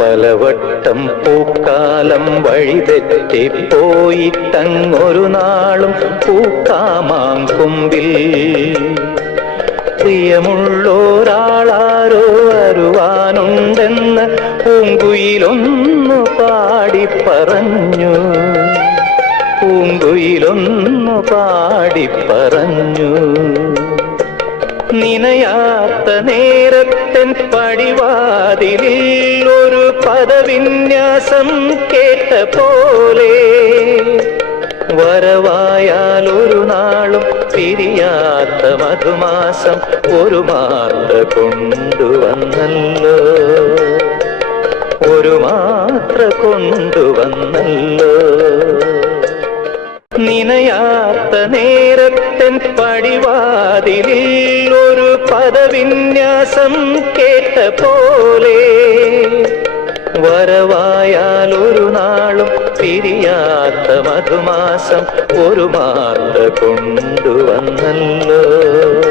പലവട്ടം പൂക്കാലം വഴിതെറ്റിപ്പോയിട്ടങ്ങൊരു നാളും പൂക്കാമാങ്കൊമ്പിൽ പ്രിയമുള്ളോരാളാരോ വരുവാനുണ്ടെന്ന് പൂങ്കുയിലൊന്നു പാടിപ്പറഞ്ഞു. പൂങ്കുയിലൊന്നു പാടിപ്പറഞ്ഞു. നിനയാത്ത നേരത്തൻ പടിവാതിലിൽ ഒരു പദവിന്യാസം കേട്ട പോലെ വരവായാൽ ഒരു നാളും പിരിയാത്ത മധുമാസം ഒരു മാത്ര കൊണ്ടുവന്നല്ലോ. ഒരു മാത്ര കൊണ്ടുവന്നല്ലോ. നിനയാത്ത നേരത്തൻ പടിവാതിലിൽ ഒരു പദവിന്യാസം കേട്ട പോലെ വരവായാൽ ഒരു നാളും പിരിയാത്ത മധുമാസം ഒരു മാത്ര കൊണ്ടുവന്നല്ലോ.